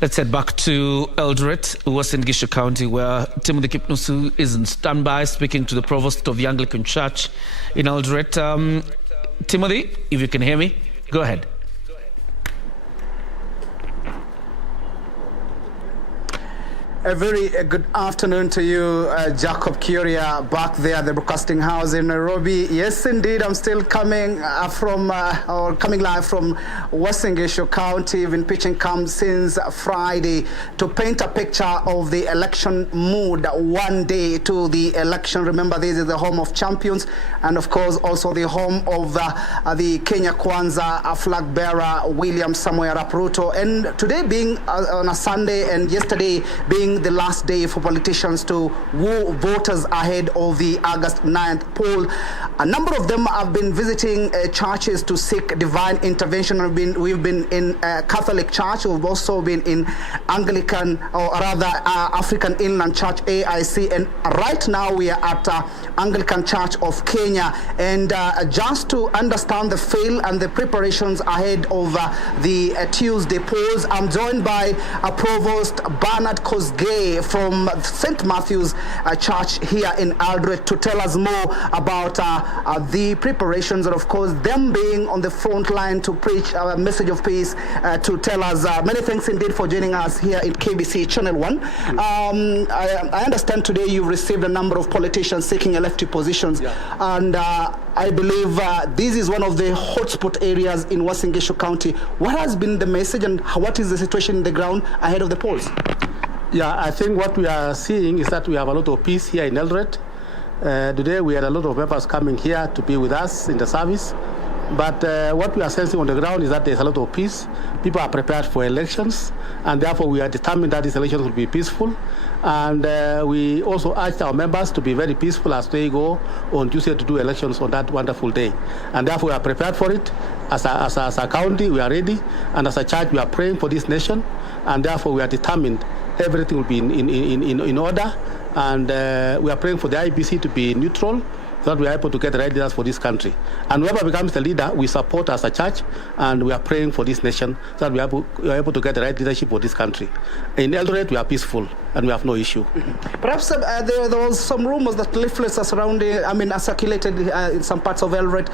Let's head back to Eldoret, Western Gishu County, where Timothy Kipnusu is in standby, speaking to the provost of the Anglican Church in Eldoret. Timothy, if you can hear me, go ahead. A very good afternoon to you, Jacob Curia, back there at the Broadcasting House in Nairobi. Yes, indeed, I'm still coming live from Western Gishu County. Been pitching camp since Friday to paint a picture of the election mood one day to the election. Remember, this is the home of champions, and of course, also the home of the Kenya Kwanza flag bearer, William Samoei Arap Ruto. And today being on a Sunday, and yesterday being the last day for politicians to woo voters ahead of the August 9th poll. A number of them have been visiting churches to seek divine intervention. We've been in Catholic Church. We've also been in Anglican, or rather African Inland Church, AIC. And right now we are at Anglican Church of Kenya. And just to understand the feel and the preparations ahead of the Tuesday polls, I'm joined by Provost Bernard Kosgei from St. Matthew's Church here in Eldoret to tell us more about the preparations, and of course them being on the front line to preach a message of peace, to tell us. Many thanks indeed for joining us here in KBC Channel 1. I understand today you've received a number of politicians seeking elective positions, and I believe this is one of the hotspot areas in Western Gishu County. What has been the message, and what is the situation in the ground ahead of the polls? Yeah, I think what we are seeing is that we have a lot of peace here in Eldoret. Today we had a lot of members coming here to be with us in the service. But what we are sensing on the ground is that there's a lot of peace. People are prepared for elections, and therefore we are determined that these elections will be peaceful. And we also urge our members to be very peaceful as they go on Tuesday to do elections on that wonderful day. And therefore we are prepared for it. As a county, we are ready. And as a church, we are praying for this nation. And therefore we are determined everything will be in order. And we are praying for the IBC to be neutral, so that we are able to get the right leaders for this country. And whoever becomes the leader, we support as a church, and we are praying for this nation, so that we are able to get the right leadership for this country. In Eldoret, we are peaceful, and we have no issue. Perhaps there was some rumors that leaflets are surrounding, are circulated in some parts of Eldoret,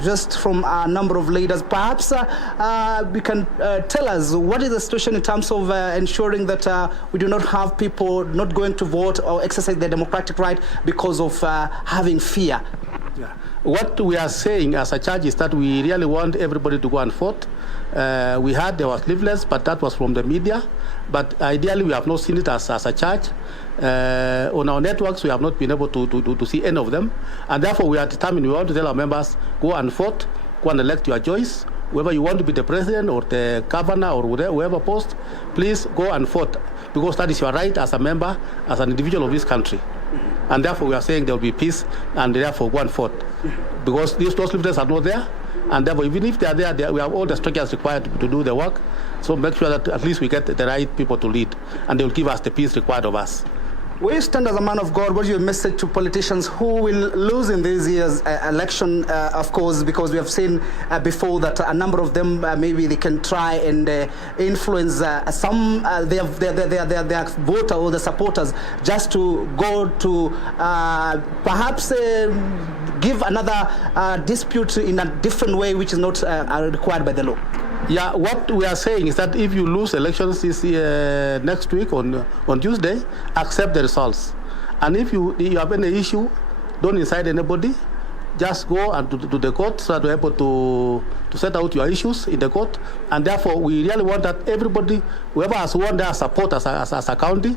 just from a number of leaders. Perhaps you can tell us what is the situation in terms of ensuring that we do not have people not going to vote or exercise their democratic right because of having fear. Yeah. What we are saying as a church is that we really want everybody to go and vote. We heard there was leaflets, but that was from the media. But ideally, we have not seen it as a church. On our networks, we have not been able to see any of them. And therefore, we are determined, we want to tell our members, go and vote, go and elect your choice. Whoever you want to be the president or the governor or whoever post, please go and vote, because that is your right as a member, as an individual of this country. And therefore, we are saying there will be peace, and therefore go and vote. Because those leaders are not there, and therefore, even if they are there, we have all the structures required to do the work. So make sure that at least we get the right people to lead, and they will give us the peace required of us. Where you stand as a man of God, what is your message to politicians who will lose in this year's election, of course, because we have seen before that a number of them, maybe they can try and influence some their voter or the supporters just to go to perhaps give another dispute in a different way, which is not required by the law. Yeah, what we are saying is that if you lose elections this next week on Tuesday, accept the results. And if you have any issue, don't incite anybody. Just go and to the court so that we're able to set out your issues in the court. And therefore, we really want that everybody, whoever has won their support as a county,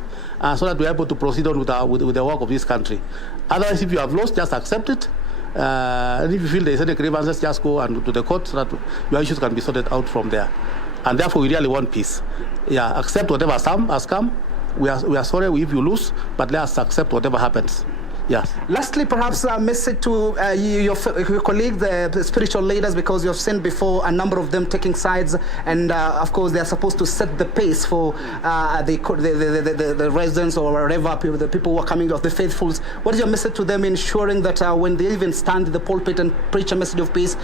so that we're able to proceed on with the work of this country. Otherwise, if you have lost, just accept it. And if you feel there's any grievances, just go and to the court so that your issues can be sorted out from there. And therefore, we really want peace. Yeah, accept whatever has come. We are sorry if you lose, but let us accept whatever happens. Yes. Lastly, perhaps a message to your colleagues, the spiritual leaders, because you've seen before a number of them taking sides, and of course they are supposed to set the pace for the residents or wherever the people who are coming of the faithfuls. What is your message to them, ensuring that when they even stand in the pulpit and preach a message of peace,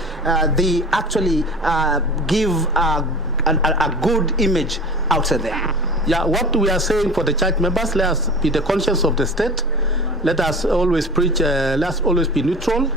they actually give a good image outside there. Yeah, what we are saying for the church members, let us be the conscience of the state. Let us always preach, let's always be neutral.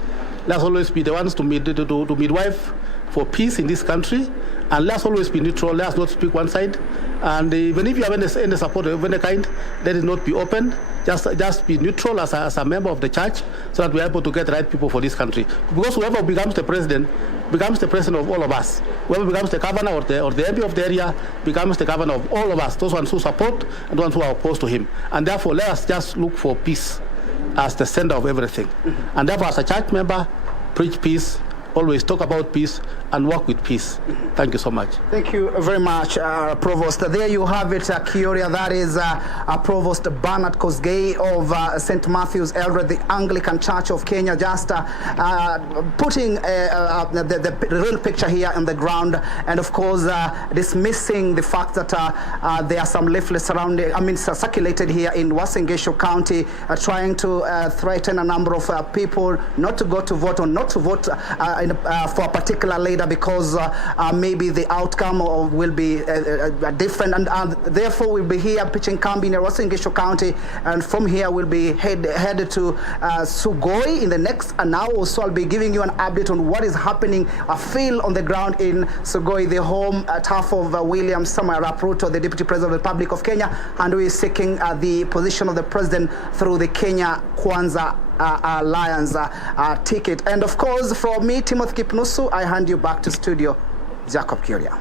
Let's always be the ones to midwife for peace in this country. And let's always be neutral. Let's not speak one side. And even if you have any support of any kind, let it not be open. Just be neutral as a member of the church, so that we're able to get the right people for this country. Because whoever becomes the president of all of us. Whoever becomes the governor or the MP of the area becomes the governor of all of us, those ones who support and those ones who are opposed to him. And therefore, let us just look for peace as the center of everything. Mm-hmm. And therefore, as a church member, preach peace, always talk about peace, and work with peace. Mm-hmm. Thank you so much. Thank you very much, Provost. There you have it, Kioria. That is Provost Bernard Kosgei of St. Matthew's, Eldoret, the Anglican Church of Kenya, just putting the real picture here on the ground, and of course dismissing the fact that there are some leaflets circulated here in Uasin Gishu County, trying to threaten a number of people not to go to vote or not to vote for a particular leader because maybe the outcome will be different, and therefore we'll be here pitching camp in Uasin Gishu County, and from here we'll be headed to Sugoi in the next an hour or so. I'll be giving you an update on what is happening, a feel on the ground in Sugoi, the home turf of William Samoei Arap Ruto, the Deputy President of the Republic of Kenya, and we are seeking the position of the President through the Kenya Kwanza Alliance ticket. And of course, from me, Timothy Kipnusu, I hand you back to studio, Jacob Kioria.